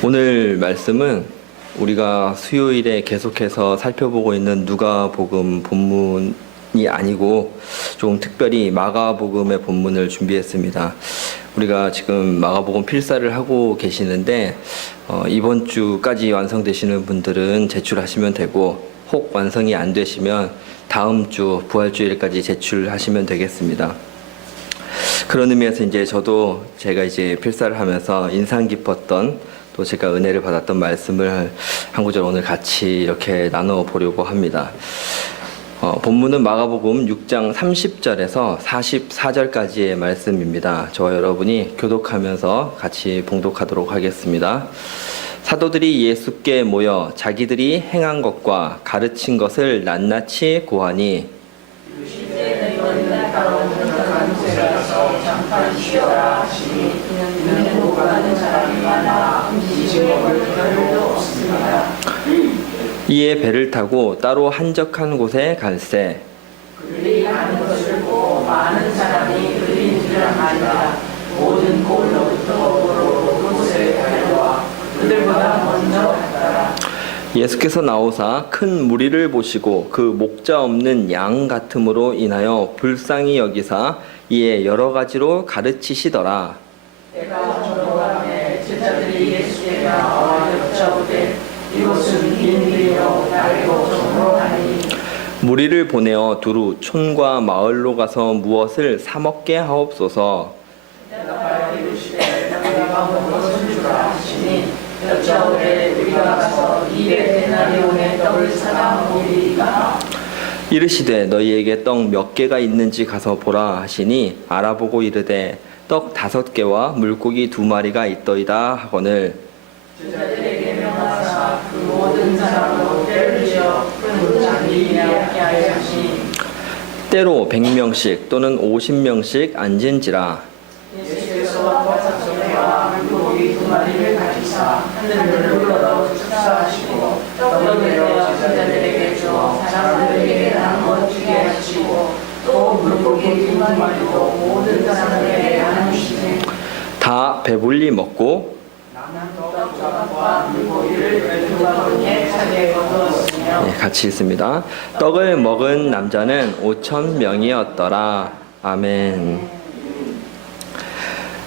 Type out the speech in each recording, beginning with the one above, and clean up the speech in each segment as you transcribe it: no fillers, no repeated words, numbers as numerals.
오늘 말씀은 우리가 수요일에 계속해서 살펴보고 있는 누가복음 본문이 아니고 좀 특별히 마가복음의 본문을 준비했습니다. 우리가 지금 마가복음 필사를 하고 계시는데 이번 주까지 완성되시는 분들은 제출하시면 되고, 혹 완성이 안 되시면 다음 주 부활주일까지 제출하시면 되겠습니다. 그런 의미에서 제가 필사를 하면서 인상 깊었던, 또 제가 은혜를 받았던 말씀을 한 구절 오늘 같이 이렇게 나눠 보려고 합니다. 본문은 마가복음 6장 30절에서 44절까지의 말씀입니다. 저와 여러분이 교독하면서 같이 봉독하도록 하겠습니다. 사도들이 예수께 모여 자기들이 행한 것과 가르친 것을 낱낱이 고하니, 이에 배를 타고 따로 한적한 곳에 갈새 그들이 하는 것을 보고 많은 사람이 그들인 줄 알라. 모든 골로부터 그곳에 달려와 그들보다 먼저 갔더라. 예수께서 나오사 큰 무리를 보시고 그 목자 없는 양 같음으로 인하여 불쌍히 여기사 이에 여러 가지로 가르치시더라. 때가 저러가매 제자들이 예수께 나와 여짜오되 이곳은 빈길이요 날고 정로하니. 무리를 보내어 두루 촌과 마을로 가서 무엇을 사 먹게 하옵소서. 대답하여 이르시되 너희가 무엇을 주라 하시니 여짜오되 우리가 가서 200데나리온의 떡을 사다 먹으리이까. 이르시되 너희에게 떡 몇 개가 있는지 가서 보라 하시니, 알아보고 이르되 떡 5개와 물고기 2마리가 있더이다 하거늘, 제자들에게 명하사 그 모든 사람으로 때를 지어 큰 잔이 이야기 하시니. 때로 100명씩 또는 50명씩 앉은지라. 예수께서 떡5개와 물고기 2마리를 가지사 하늘을 불러서 축사하시고 떡을 내어 제자들에게 주어 사람들에게 나누어 주게 하시고, 또 물고기 2마리도 모든 사람들에게 나누시되 다 배불리 먹고 남은 떡과 물고기를 두 바구니에 차게 거두었으며. 같이 있습니다. 떡을 먹은 남자는 5,000명이었더라. 아멘.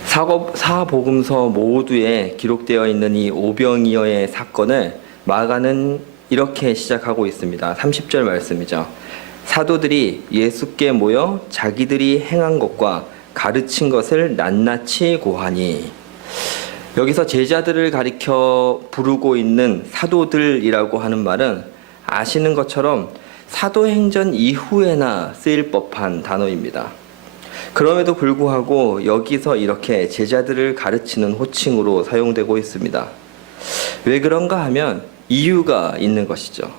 사복음서 모두에 기록되어 있는 이 오병이어의 사건을 마가는 이렇게 시작하고 있습니다. 30절 말씀이죠. 사도들이 예수께 모여 자기들이 행한 것과 가르친 것을 낱낱이 고하니, 여기서 제자들을 가리켜 부르고 있는 사도들이라고 하는 말은 아시는 것처럼 사도행전 이후에나 쓰일 법한 단어입니다. 그럼에도 불구하고 여기서 이렇게 제자들을 가르치는 호칭으로 사용되고 있습니다. 왜 그런가 하면 이유가 있는 것이죠.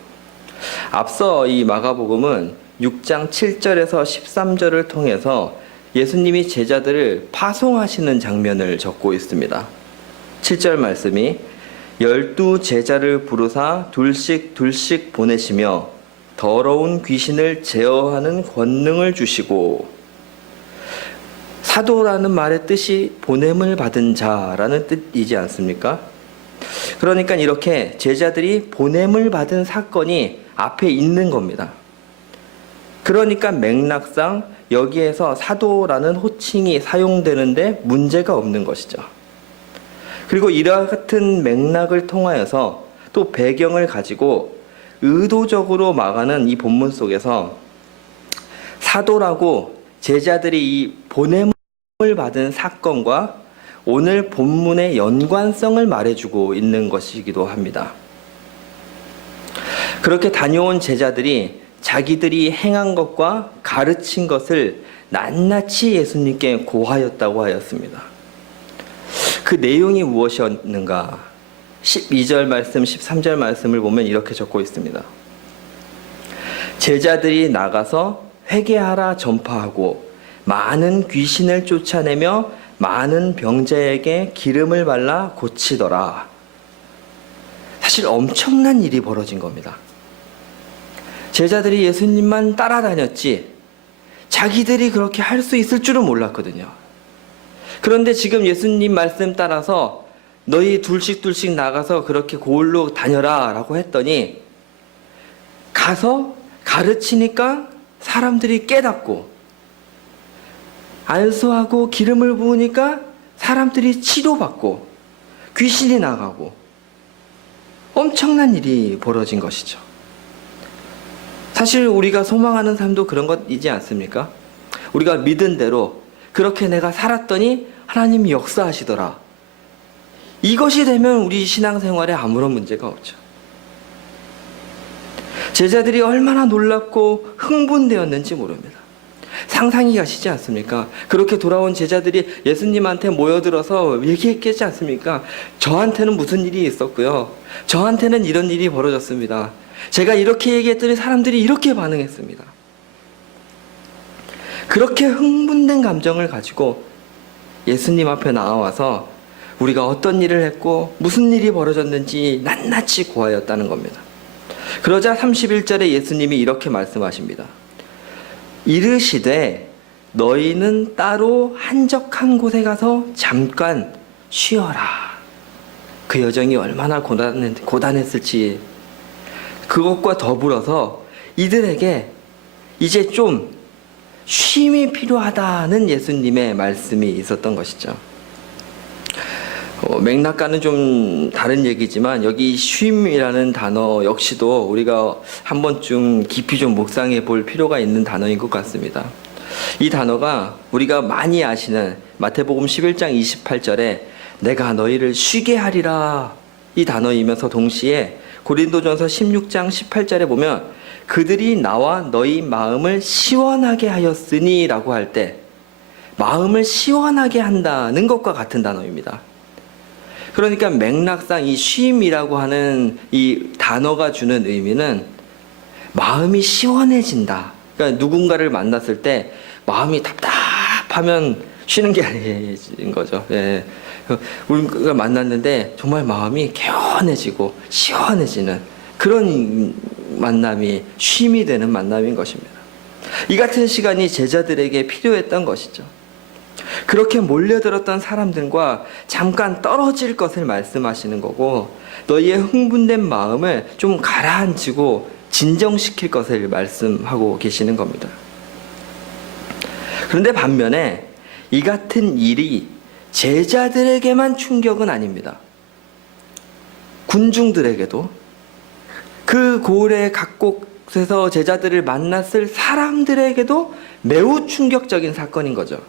앞서 이 마가복음은 6장 7절에서 13절을 통해서 예수님이 제자들을 파송하시는 장면을 적고 있습니다. 7절 말씀이 12 제자를 부르사 둘씩 보내시며 더러운 귀신을 제어하는 권능을 주시고, 사도라는 말의 뜻이 보냄을 받은 자라는 뜻이지 않습니까? 그러니까 이렇게 제자들이 보냄을 받은 사건이 앞에 있는 겁니다. 그러니까 맥락상 여기에서 사도라는 호칭이 사용되는데 문제가 없는 것이죠. 그리고 이와 같은 맥락을 통하여서 또 배경을 가지고 의도적으로 마가는 이 본문 속에서 사도라고 제자들이 이 보냄을 받은 사건과 오늘 본문의 연관성을 말해주고 있는 것이기도 합니다. 그렇게 다녀온 제자들이 자기들이 행한 것과 가르친 것을 낱낱이 예수님께 고하였다고 하였습니다. 그 내용이 무엇이었는가? 12절 말씀, 13절 말씀을 보면 이렇게 적고 있습니다. 제자들이 나가서 회개하라 전파하고 많은 귀신을 쫓아내며 많은 병자에게 기름을 발라 고치더라. 사실 엄청난 일이 벌어진 겁니다. 제자들이 예수님만 따라다녔지 자기들이 그렇게 할 수 있을 줄은 몰랐거든요. 그런데 지금 예수님 말씀 따라서 너희 둘씩 나가서 그렇게 고을로 다녀라 라고 했더니 가서 가르치니까 사람들이 깨닫고 안수하고 기름을 부으니까 사람들이 치료받고 귀신이 나가고 엄청난 일이 벌어진 것이죠. 사실 우리가 소망하는 삶도 그런 것이지 않습니까? 우리가 믿은 대로 그렇게 내가 살았더니 하나님이 역사하시더라. 이것이 되면 우리 신앙생활에 아무런 문제가 없죠. 제자들이 얼마나 놀랍고 흥분되었는지 모릅니다. 상상이 가시지 않습니까? 그렇게 돌아온 제자들이 예수님한테 모여들어서 얘기했겠지 않습니까? 저한테는 무슨 일이 있었고요. 저한테는 이런 일이 벌어졌습니다. 제가 이렇게 얘기했더니 사람들이 이렇게 반응했습니다. 그렇게 흥분된 감정을 가지고 예수님 앞에 나와서 우리가 어떤 일을 했고 무슨 일이 벌어졌는지 낱낱이 고하였다는 겁니다. 그러자 31절에 예수님이 이렇게 말씀하십니다. 이르시되 너희는 따로 한적한 곳에 가서 잠깐 쉬어라. 그 여정이 얼마나 고단했을지 그것과 더불어서 이들에게 이제 좀 쉼이 필요하다는 예수님의 말씀이 있었던 것이죠. 맥락과는 좀 다른 얘기지만 여기 쉼이라는 단어 역시도 우리가 한 번쯤 깊이 좀 묵상해 볼 필요가 있는 단어인 것 같습니다. 이 단어가 우리가 많이 아시는 마태복음 11장 28절에 내가 너희를 쉬게 하리라 이 단어이면서 동시에 고린도전서 16장 18절에 보면 그들이 나와 너희 마음을 시원하게 하였으니 라고 할 때 마음을 시원하게 한다는 것과 같은 단어입니다. 그러니까 맥락상 이 쉼이라고 하는 이 단어가 주는 의미는 마음이 시원해진다. 그러니까 누군가를 만났을 때 마음이 답답하면 쉬는 게 아닌 거죠. 예. 우리가 만났는데 정말 마음이 개운해지고 시원해지는 그런 만남이 쉼이 되는 만남인 것입니다. 이 같은 시간이 제자들에게 필요했던 것이죠. 그렇게 몰려들었던 사람들과 잠깐 떨어질 것을 말씀하시는 거고 너희의 흥분된 마음을 좀 가라앉히고 진정시킬 것을 말씀하고 계시는 겁니다. 그런데 반면에 이 같은 일이 제자들에게만 충격은 아닙니다. 군중들에게도 그 고을의 각 곳에서 제자들을 만났을 사람들에게도 매우 충격적인 사건인 거죠.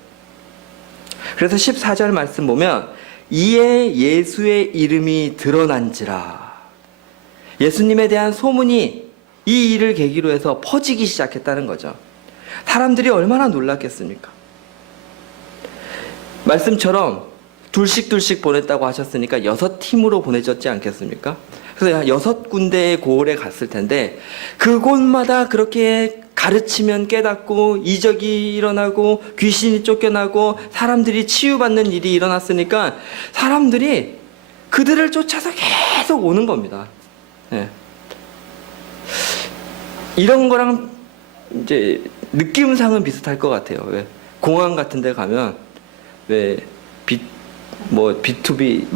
그래서 14절 말씀 보면 이에 예수의 이름이 드러난지라 예수님에 대한 소문이 이 일을 계기로 해서 퍼지기 시작했다는 거죠. 사람들이 얼마나 놀랐겠습니까? 말씀처럼 둘씩 보냈다고 하셨으니까 6팀으로 보내졌지 않겠습니까? 그래서 6군데의 고을에 갔을 텐데 그곳마다 그렇게 가르치면 깨닫고 이적이 일어나고 귀신이 쫓겨나고 사람들이 치유받는 일이 일어났으니까 사람들이 그들을 쫓아서 계속 오는 겁니다. 네. 이런 거랑 이제 느낌상은 비슷할 것 같아요. 왜? 공항 같은 데 가면 왜 B2B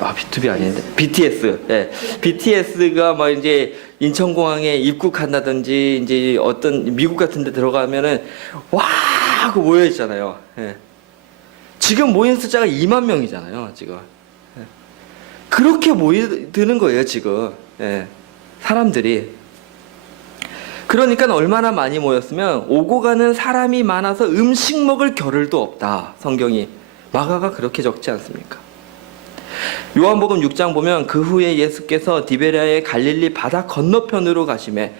B2B 아닌데 BTS, 예, BTS가 막 이제 인천공항에 입국한다든지 이제 어떤 미국 같은데 들어가면은 와 하고 모여 있잖아요. 예. 지금 모인 숫자가 2만 명이잖아요. 지금 예. 그렇게 모이드는 거예요. 지금 예. 사람들이. 그러니까 얼마나 많이 모였으면 오고 가는 사람이 많아서 음식 먹을 겨를도 없다. 성경이 마가가 그렇게 적지 않습니까? 요한복음 6장 보면 그 후에 예수께서 디베랴의 갈릴리 바다 건너편으로 가시매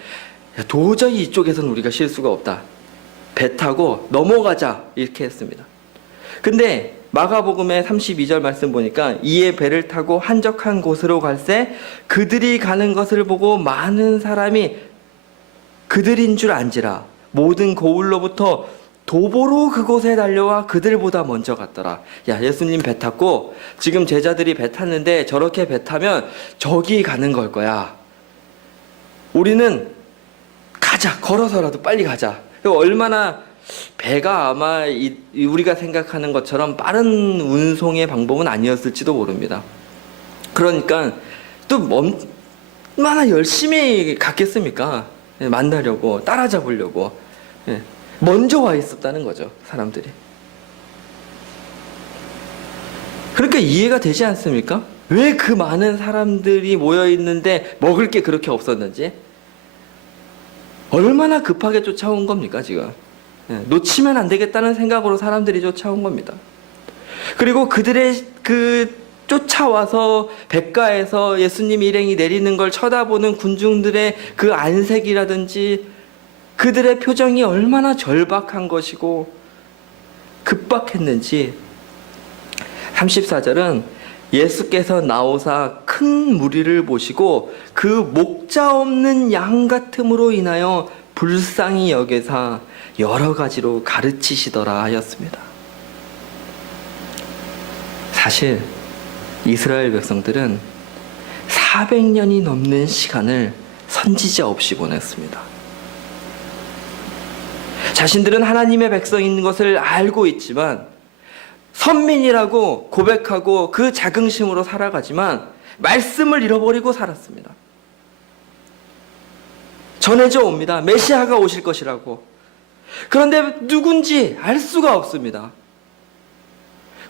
도저히 이쪽에서는 우리가 쉴 수가 없다. 배 타고 넘어가자 이렇게 했습니다. 근데 마가복음의 32절 말씀 보니까 이에 배를 타고 한적한 곳으로 갈새 그들이 가는 것을 보고 많은 사람이 그들인 줄 안지라 모든 고을로부터 도보로 그곳에 달려와 그들보다 먼저 갔더라. 야, 예수님 배 탔고 지금 제자들이 배 탔는데 저렇게 배 타면 저기 가는 걸 거야. 우리는 가자. 걸어서라도 빨리 가자. 얼마나 배가 아마 우리가 생각하는 것처럼 빠른 운송의 방법은 아니었을지도 모릅니다. 그러니까 또 얼마나 열심히 갔겠습니까? 예, 만나려고, 따라잡으려고. 예, 먼저 와 있었다는 거죠, 사람들이. 그러니까 이해가 되지 않습니까? 왜 그 많은 사람들이 모여 있는데 먹을 게 그렇게 없었는지. 얼마나 급하게 쫓아온 겁니까, 지금? 예, 놓치면 안 되겠다는 생각으로 사람들이 쫓아온 겁니다. 그리고 그들의 쫓아와서 백가에서 예수님 일행이 내리는 걸 쳐다보는 군중들의 그 안색이라든지 그들의 표정이 얼마나 절박한 것이고 급박했는지 34절은 예수께서 나오사 큰 무리를 보시고 그 목자 없는 양 같음으로 인하여 불쌍히 여기사 여러 가지로 가르치시더라 하였습니다. 사실 이스라엘 백성들은 400년이 넘는 시간을 선지자 없이 보냈습니다. 자신들은 하나님의 백성인 것을 알고 있지만 선민이라고 고백하고 그 자긍심으로 살아가지만 말씀을 잃어버리고 살았습니다. 전해져 옵니다. 메시아가 오실 것이라고. 그런데 누군지 알 수가 없습니다.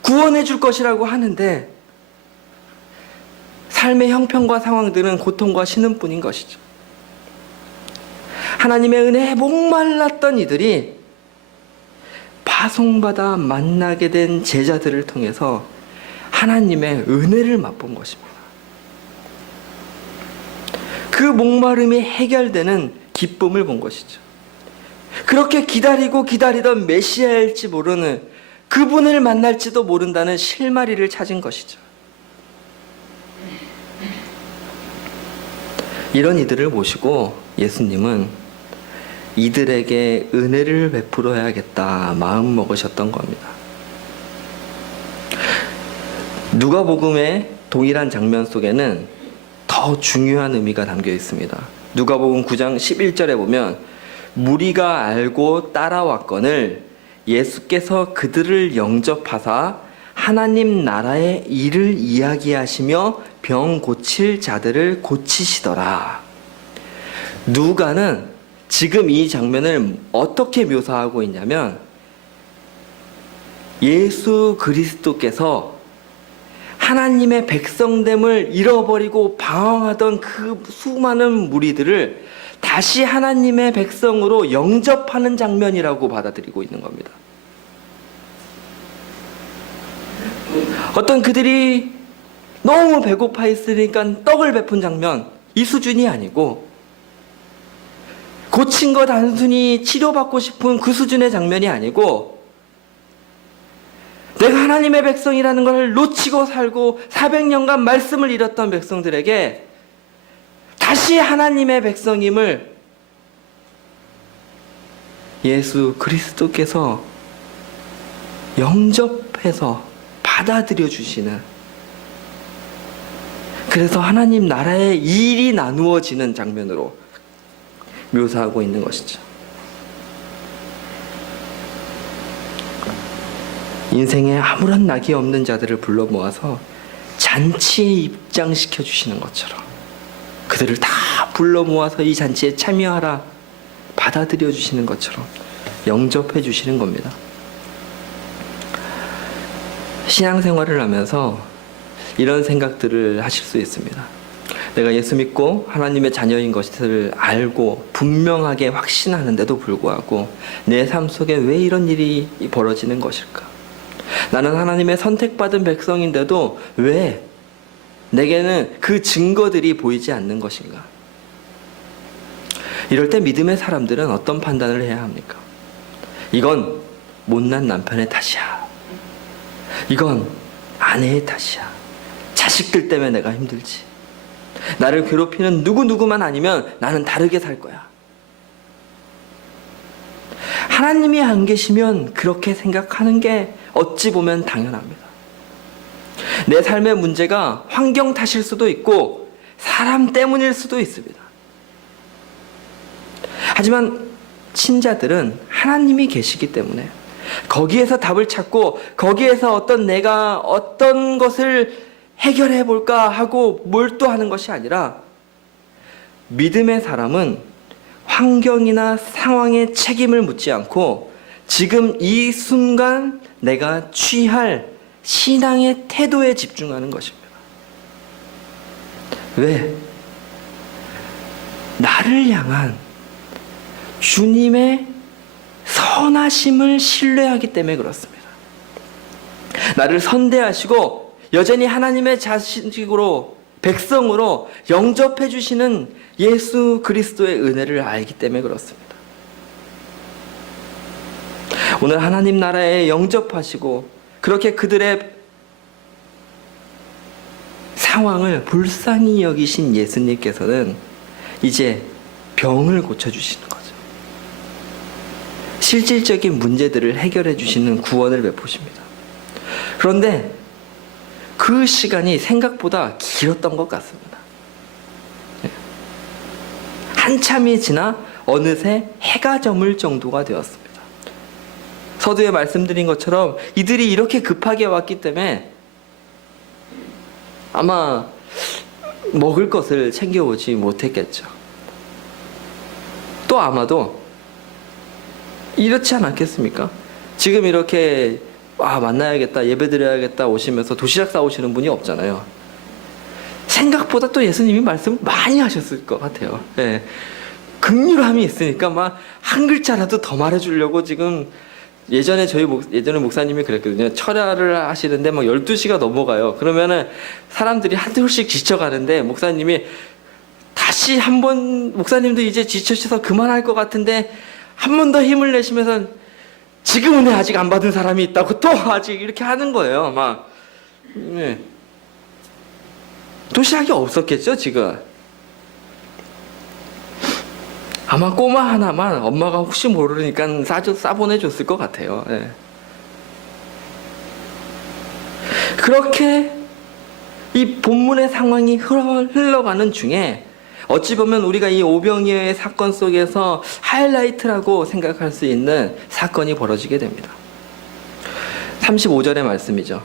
구원해 줄 것이라고 하는데 삶의 형편과 상황들은 고통과 신음뿐인 것이죠. 하나님의 은혜에 목말랐던 이들이 파송받아 만나게 된 제자들을 통해서 하나님의 은혜를 맛본 것입니다. 그 목마름이 해결되는 기쁨을 본 것이죠. 그렇게 기다리고 기다리던 메시아일지 모르는 그분을 만날지도 모른다는 실마리를 찾은 것이죠. 이런 이들을 모시고 예수님은 이들에게 은혜를 베풀어야겠다 마음 먹으셨던 겁니다. 누가복음의 동일한 장면 속에는 더 중요한 의미가 담겨 있습니다. 누가복음 9장 11절에 보면 무리가 알고 따라왔거늘 예수께서 그들을 영접하사 하나님 나라의 일을 이야기하시며 병 고칠 자들을 고치시더라. 누가는 지금 이 장면을 어떻게 묘사하고 있냐면 예수 그리스도께서 하나님의 백성됨을 잃어버리고 방황하던 그 수많은 무리들을 다시 하나님의 백성으로 영접하는 장면이라고 받아들이고 있는 겁니다. 어떤 그들이 너무 배고파 있으니까 떡을 베푼 장면, 이 수준이 아니고 고친 거 단순히 치료받고 싶은 그 수준의 장면이 아니고 내가 하나님의 백성이라는 걸 놓치고 살고 400년간 말씀을 잃었던 백성들에게 다시 하나님의 백성임을 예수 그리스도께서 영접해서 받아들여 주시는, 그래서 하나님 나라의 일이 나누어지는 장면으로 묘사하고 있는 것이죠. 인생에 아무런 낙이 없는 자들을 불러 모아서 잔치에 입장시켜 주시는 것처럼 그들을 다 불러 모아서 이 잔치에 참여하라 받아들여 주시는 것처럼 영접해 주시는 겁니다. 신앙생활을 하면서 이런 생각들을 하실 수 있습니다. 내가 예수 믿고 하나님의 자녀인 것을 알고 분명하게 확신하는데도 불구하고 내 삶 속에 왜 이런 일이 벌어지는 것일까? 나는 하나님의 선택받은 백성인데도 왜 내게는 그 증거들이 보이지 않는 것인가? 이럴 때 믿음의 사람들은 어떤 판단을 해야 합니까? 이건 못난 남편의 탓이야. 이건 아내의 탓이야. 자식들 때문에 내가 힘들지. 나를 괴롭히는 누구누구만 아니면 나는 다르게 살 거야. 하나님이 안 계시면 그렇게 생각하는 게 어찌 보면 당연합니다. 내 삶의 문제가 환경 탓일 수도 있고 사람 때문일 수도 있습니다. 하지만 신자들은 하나님이 계시기 때문에 거기에서 답을 찾고 거기에서 내가 어떤 것을 해결해 볼까 하고 몰두하는 것이 아니라 믿음의 사람은 환경이나 상황에 책임을 묻지 않고 지금 이 순간 내가 취할 신앙의 태도에 집중하는 것입니다. 왜? 나를 향한 주님의 선하심을 신뢰하기 때문에 그렇습니다. 나를 선대하시고 여전히 하나님의 자식으로 백성으로 영접해 주시는 예수 그리스도의 은혜를 알기 때문에 그렇습니다. 오늘 하나님 나라에 영접하시고 그렇게 그들의 상황을 불쌍히 여기신 예수님께서는 이제 병을 고쳐주시는 거죠. 실질적인 문제들을 해결해 주시는 구원을 베푸십니다. 그런데 그 시간이 생각보다 길었던 것 같습니다. 한참이 지나 어느새 해가 저물 정도가 되었습니다. 서두에 말씀드린 것처럼 이들이 이렇게 급하게 왔기 때문에 아마 먹을 것을 챙겨오지 못했겠죠. 또 아마도 이렇지 않았겠습니까? 지금 이렇게 만나야겠다, 예배드려야겠다 오시면서 도시락 싸오시는 분이 없잖아요. 생각보다 또 예수님이 말씀을 많이 하셨을 것 같아요. 예. 긍휼함이 있으니까 막 한 글자라도 더 말해주려고 지금 예전에 목사님이 그랬거든요. 철야를 하시는데 막 12시가 넘어가요. 그러면은 사람들이 한둘씩 지쳐가는데 목사님이 다시 한번 목사님도 이제 지쳐셔서 그만할 것 같은데 한 번 더 힘을 내시면서 지금 은혜 아직 안 받은 사람이 있다고 또 아직 이렇게 하는 거예요. 막 도시락이 없었겠죠 지금. 아마 꼬마 하나만 엄마가 혹시 모르니까 싸보내줬을 것 같아요. 예. 그렇게 이 본문의 상황이 흘러가는 중에 어찌 보면 우리가 이 오병이어의 사건 속에서 하이라이트라고 생각할 수 있는 사건이 벌어지게 됩니다. 35절의 말씀이죠.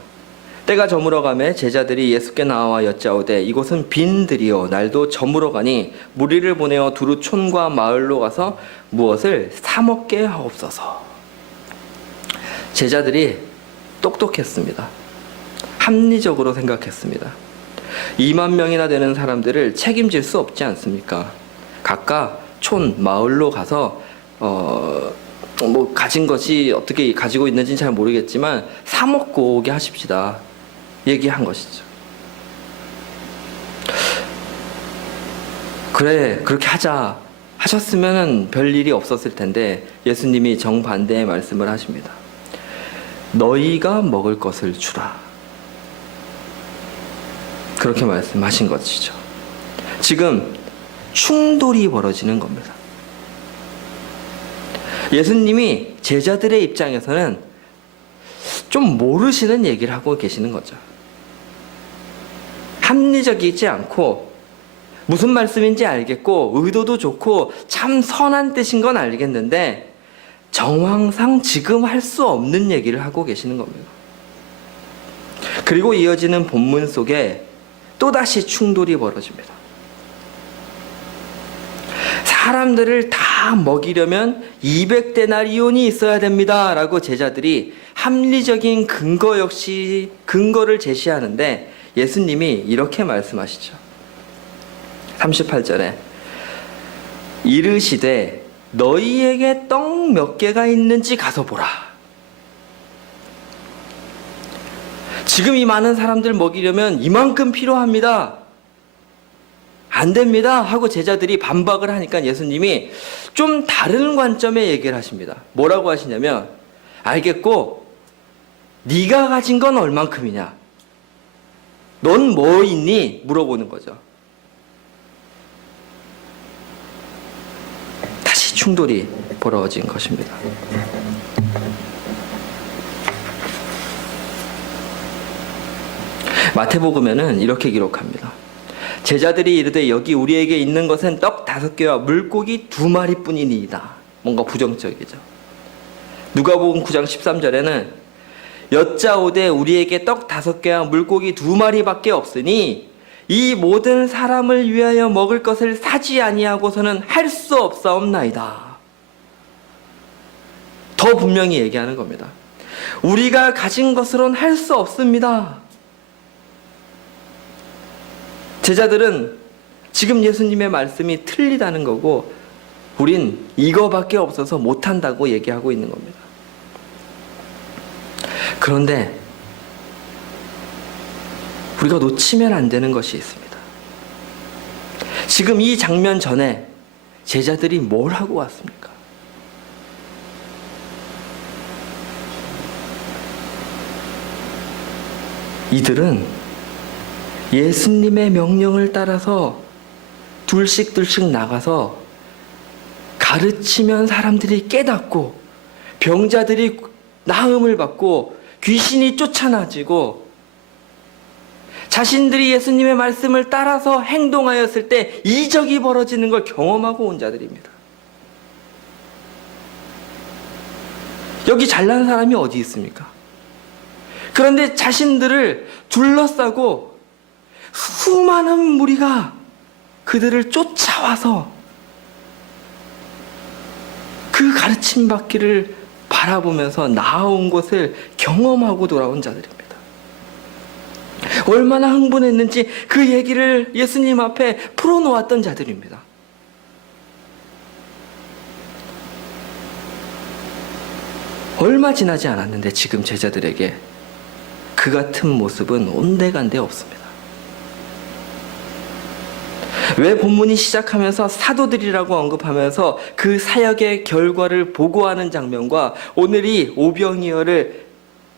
때가 저물어가매 제자들이 예수께 나와 여짜오되 이곳은 빈들이요 날도 저물어가니 무리를 보내어 두루 촌과 마을로 가서 무엇을 사 먹게 하옵소서. 제자들이 똑똑했습니다. 합리적으로 생각했습니다. 2만 명이나 되는 사람들을 책임질 수 없지 않습니까? 각각 촌, 마을로 가서 가진 것이 어떻게 가지고 있는지는 잘 모르겠지만 사 먹고 오게 하십시다. 얘기한 것이죠. 그래, 그렇게 하자 하셨으면 별일이 없었을 텐데 예수님이 정반대의 말씀을 하십니다. 너희가 먹을 것을 주라. 그렇게 말씀하신 것이죠. 지금 충돌이 벌어지는 겁니다. 예수님이 제자들의 입장에서는 좀 모르시는 얘기를 하고 계시는 거죠. 합리적이지 않고 무슨 말씀인지 알겠고 의도도 좋고 참 선한 뜻인 건 알겠는데 정황상 지금 할 수 없는 얘기를 하고 계시는 겁니다. 그리고 이어지는 본문 속에 또다시 충돌이 벌어집니다. 사람들을 다 먹이려면 200데나리온이 있어야 됩니다 라고 제자들이 합리적인 근거를 제시하는데 예수님이 이렇게 말씀하시죠. 38절에 이르시되 너희에게 떡 몇 개가 있는지 가서 보라. 지금 이 많은 사람들 먹이려면 이만큼 필요합니다. 안 됩니다 하고 제자들이 반박을 하니까 예수님이 좀 다른 관점의 얘기를 하십니다. 뭐라고 하시냐면 알겠고 네가 가진 건 얼만큼이냐? 넌 뭐 있니? 물어보는 거죠. 다시 충돌이 벌어진 것입니다. 마태복음에는 이렇게 기록합니다. 제자들이 이르되 여기 우리에게 있는 것은 떡 5개와 물고기 2마리뿐이니이다. 뭔가 부정적이죠. 누가복음 9장 13절에는 여짜오되 우리에게 떡 5개와 물고기 2마리밖에 없으니 이 모든 사람을 위하여 먹을 것을 사지 아니하고서는 할 수 없사옵나이다. 더 분명히 얘기하는 겁니다. 우리가 가진 것으로는 할 수 없습니다. 제자들은 지금 예수님의 말씀이 틀리다는 거고 우린 이거밖에 없어서 못한다고 얘기하고 있는 겁니다. 그런데 우리가 놓치면 안 되는 것이 있습니다. 지금 이 장면 전에 제자들이 뭘 하고 왔습니까? 이들은 예수님의 명령을 따라서 둘씩 나가서 가르치면 사람들이 깨닫고 병자들이 나음을 받고 귀신이 쫓아나지고 자신들이 예수님의 말씀을 따라서 행동하였을 때 이적이 벌어지는 걸 경험하고 온 자들입니다. 여기 잘난 사람이 어디 있습니까? 그런데 자신들을 둘러싸고 수많은 무리가 그들을 쫓아와서 그 가르침 받기를 바라보면서 나아온 것을 경험하고 돌아온 자들입니다. 얼마나 흥분했는지 그 얘기를 예수님 앞에 풀어놓았던 자들입니다. 얼마 지나지 않았는데 지금 제자들에게 그 같은 모습은 온데간데 없습니다. 왜 본문이 시작하면서 사도들이라고 언급하면서 그 사역의 결과를 보고하는 장면과 오늘이 오병이어를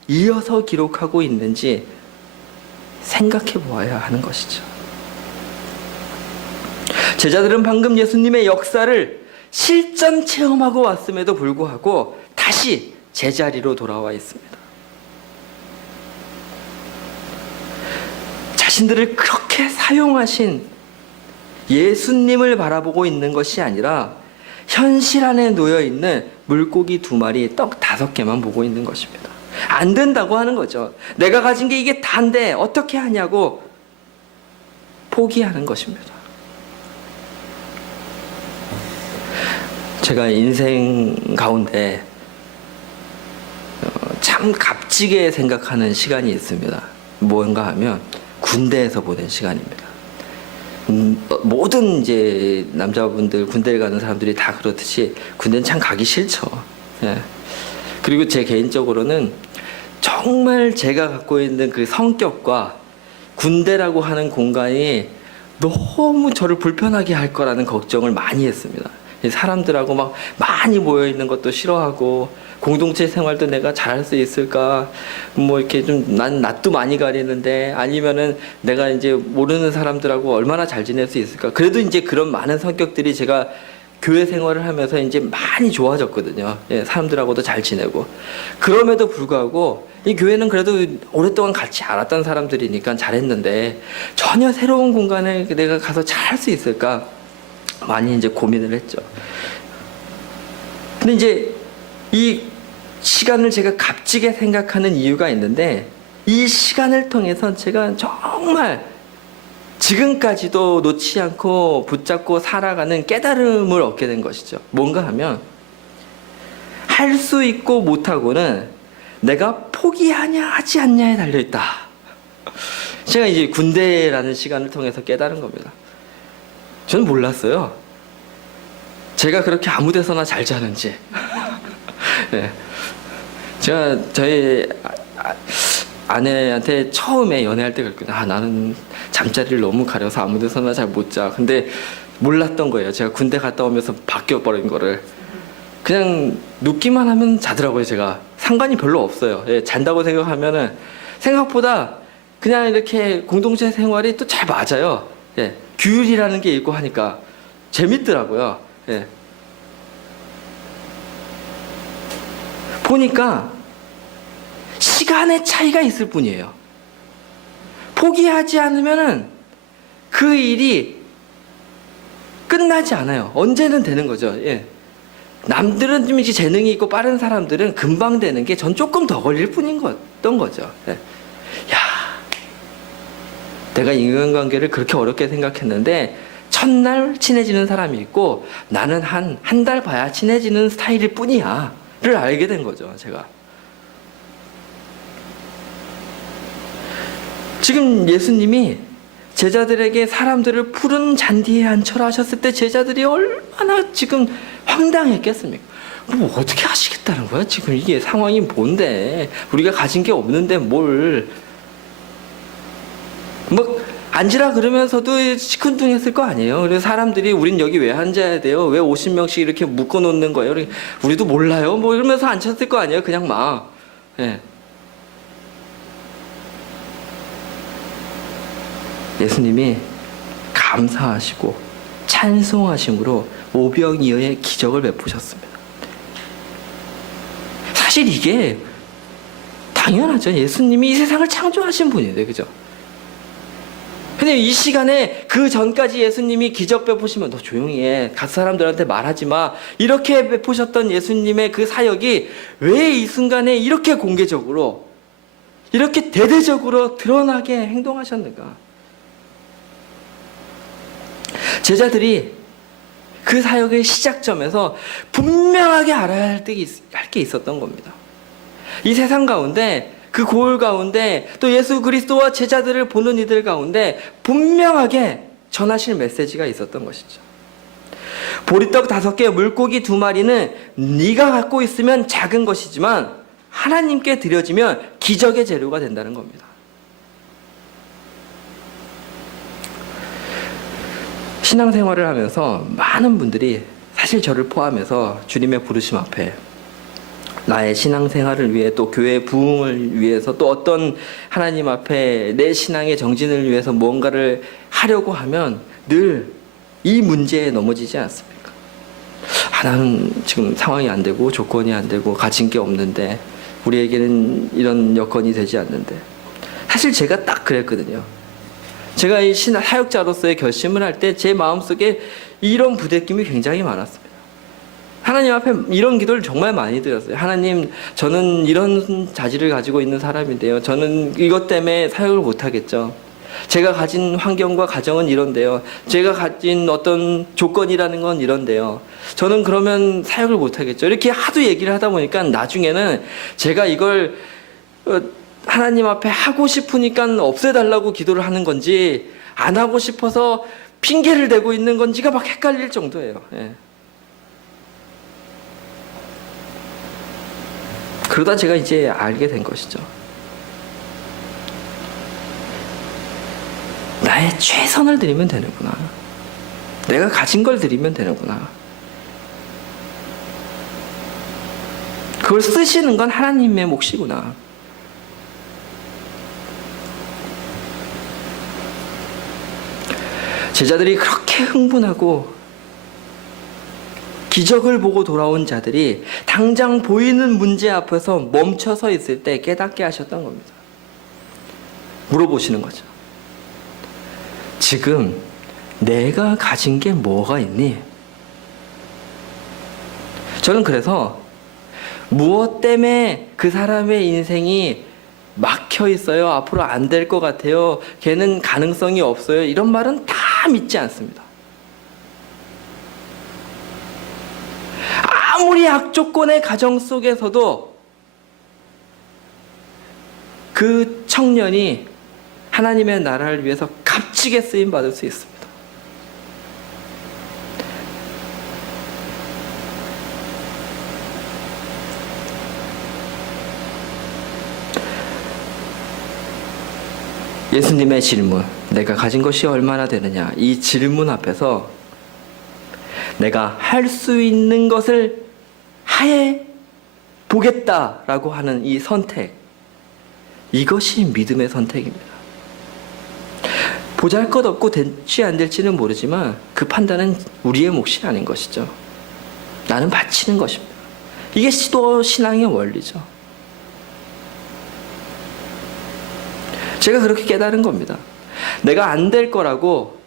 이어서 기록하고 있는지 생각해 보아야 하는 것이죠. 제자들은 방금 예수님의 역사를 실전 체험하고 왔음에도 불구하고 다시 제자리로 돌아와 있습니다. 자신들을 그렇게 사용하신 예수님을 바라보고 있는 것이 아니라 현실 안에 놓여있는 물고기 2마리, 떡 5개만 보고 있는 것입니다. 안 된다고 하는 거죠. 내가 가진 게 이게 다인데 어떻게 하냐고 포기하는 것입니다. 제가 인생 가운데 참 값지게 생각하는 시간이 있습니다. 뭔가 하면 군대에서 보낸 시간입니다. 모든 이제 남자분들 군대에 가는 사람들이 다 그렇듯이 군대는 참 가기 싫죠. 예. 그리고 제 개인적으로는 정말 제가 갖고 있는 그 성격과 군대라고 하는 공간이 너무 저를 불편하게 할 거라는 걱정을 많이 했습니다. 사람들하고 막 많이 모여 있는 것도 싫어하고 공동체 생활도 내가 잘할 수 있을까 뭐 이렇게 좀 난 낯도 많이 가리는데 아니면은 내가 이제 모르는 사람들하고 얼마나 잘 지낼 수 있을까. 그래도 이제 그런 많은 성격들이 제가 교회 생활을 하면서 이제 많이 좋아졌거든요. 예, 사람들하고도 잘 지내고. 그럼에도 불구하고 이 교회는 그래도 오랫동안 같이 알았던 사람들이니까 잘했는데 전혀 새로운 공간에 내가 가서 잘 할 수 있을까 많이 이제 고민을 했죠. 근데 이제 이 시간을 제가 값지게 생각하는 이유가 있는데 이 시간을 통해서 제가 정말 지금까지도 놓지 않고 붙잡고 살아가는 깨달음을 얻게 된 것이죠. 뭔가 하면 할 수 있고 못하고는 내가 포기하냐 하지 않냐에 달려있다. 제가 이제 군대라는 시간을 통해서 깨달은 겁니다. 저는 몰랐어요. 제가 그렇게 아무 데서나 잘 자는지. 네. 제가 저희 아내한테 처음에 연애할 때 그랬거든요. 나는 잠자리를 너무 가려서 아무 데서나 잘 못 자. 근데 몰랐던 거예요. 제가 군대 갔다 오면서 바뀌어버린 거를. 그냥 눕기만 하면 자더라고요. 제가 상관이 별로 없어요. 예, 잔다고 생각하면은 생각보다 그냥 이렇게 공동체 생활이 또 잘 맞아요. 예, 규율이라는 게 있고 하니까 재밌더라고요. 예. 보니까 시간의 차이가 있을 뿐이에요. 포기하지 않으면은 그 일이 끝나지 않아요. 언제는 되는 거죠. 예. 남들은 좀 이제 재능이 있고 빠른 사람들은 금방 되는 게 전 조금 더 걸릴 뿐인 것. 거죠. 예. 야, 내가 인간관계를 그렇게 어렵게 생각했는데 첫날 친해지는 사람이 있고 나는 한 달 봐야 친해지는 스타일일 뿐이야 를 알게 된 거죠. 제가 지금 예수님이 제자들에게 사람들을 푸른 잔디에 앉혀라 하셨을 때 제자들이 얼마나 지금 황당했겠습니까? 뭐 어떻게 하시겠다는 거야? 지금 이게 상황이 뭔데? 우리가 가진 게 없는데 뭘? 뭐 앉으라 그러면서도 시큰둥했을 거 아니에요. 그래서 사람들이 우린 여기 왜 앉아야 돼요? 왜 50명씩 이렇게 묶어놓는 거예요? 우리도 몰라요. 뭐 이러면서 앉혔을 거 아니에요. 그냥 막. 예. 예수님이 감사하시고 찬송하심으로 오병이어의 기적을 베푸셨습니다. 사실 이게 당연하죠. 예수님이 이 세상을 창조하신 분인데, 그죠? 근데 이 시간에 그 전까지 예수님이 기적 베푸시면 너 조용히 해. 각 사람들한테 말하지 마. 이렇게 베푸셨던 예수님의 그 사역이 왜 이 순간에 이렇게 공개적으로, 이렇게 대대적으로 드러나게 행동하셨는가? 제자들이 그 사역의 시작점에서 분명하게 알아야 할 게 있었던 겁니다. 이 세상 가운데, 그 고을 가운데, 또 예수 그리스도와 제자들을 보는 이들 가운데 분명하게 전하실 메시지가 있었던 것이죠. 보리떡 5개, 물고기 2마리는 네가 갖고 있으면 작은 것이지만 하나님께 드려지면 기적의 재료가 된다는 겁니다. 신앙생활을 하면서 많은 분들이, 사실 저를 포함해서 주님의 부르심 앞에 나의 신앙생활을 위해, 또 교회 부흥을 위해서, 또 어떤 하나님 앞에 내 신앙의 정진을 위해서 뭔가를 하려고 하면 늘 이 문제에 넘어지지 않습니까? 나는 지금 상황이 안 되고 조건이 안 되고 가진 게 없는데, 우리에게는 이런 여건이 되지 않는데. 사실 제가 딱 그랬거든요. 제가 이 사역자로서의 결심을 할 때 제 마음속에 이런 부대낌이 굉장히 많았습니다. 하나님 앞에 이런 기도를 정말 많이 드렸어요. 하나님, 저는 이런 자질을 가지고 있는 사람인데요. 저는 이것 때문에 사역을 못하겠죠. 제가 가진 환경과 가정은 이런데요. 제가 가진 어떤 조건이라는 건 이런데요. 저는 그러면 사역을 못하겠죠. 이렇게 하도 얘기를 하다 보니까 나중에는 제가 이걸 하나님 앞에 하고 싶으니까 없애달라고 기도를 하는 건지, 안 하고 싶어서 핑계를 대고 있는 건지가 막 헷갈릴 정도예요. 예. 그러다 제가 이제 알게 된 것이죠. 나의 최선을 드리면 되는구나. 내가 가진 걸 드리면 되는구나. 그걸 쓰시는 건 하나님의 몫이구나. 제자들이 그렇게 흥분하고 기적을 보고 돌아온 자들이 당장 보이는 문제 앞에서 멈춰서 있을 때 깨닫게 하셨던 겁니다. 물어보시는 거죠. 지금 내가 가진 게 뭐가 있니? 저는 그래서 무엇 때문에 그 사람의 인생이 막혀 있어요, 앞으로 안 될 것 같아요, 걔는 가능성이 없어요, 이런 말은 다 믿지 않습니다. 아무리 악조건의 가정 속에서도 그 청년이 하나님의 나라를 위해서 값지게 쓰임 받을 수 있습니다. 예수님의 질문, 내가 가진 것이 얼마나 되느냐, 이 질문 앞에서 내가 할 수 있는 것을 하해 보겠다라고 하는 이 선택, 이것이 믿음의 선택입니다. 보잘것없고 될지 안 될지는 모르지만 그 판단은 우리의 몫이 아닌 것이죠. 나는 바치는 것입니다. 이게 또 신앙의 원리죠. 제가 그렇게 깨달은 겁니다. 내가 안 될 거라고,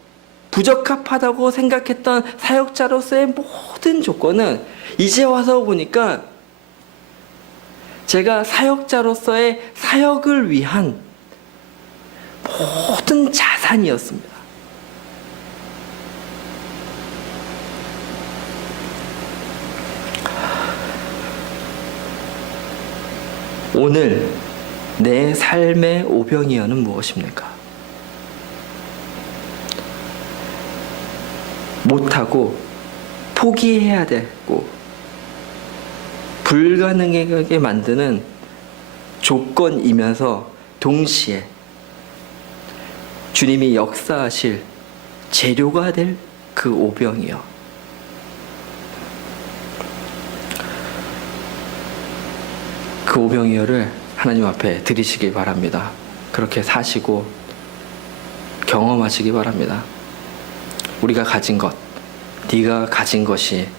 부적합하다고 생각했던 사역자로서의 모든 조건은 이제 와서 보니까 제가 사역자로서의 사역을 위한 모든 자산이었습니다. 오늘 내 삶의 오병이어는 무엇입니까? 못하고 포기해야 되고 불가능하게 만드는 조건이면서 동시에 주님이 역사하실 재료가 될 그 오병이어. 그 오병이어를 하나님 앞에 드리시기 바랍니다. 그렇게 사시고 경험하시기 바랍니다. 우리가 가진 것, 네가 가진 것이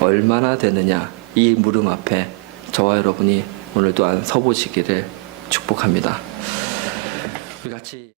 얼마나 되느냐, 이 물음 앞에 저와 여러분이 오늘 또한 서보시기를 축복합니다. 우리 같이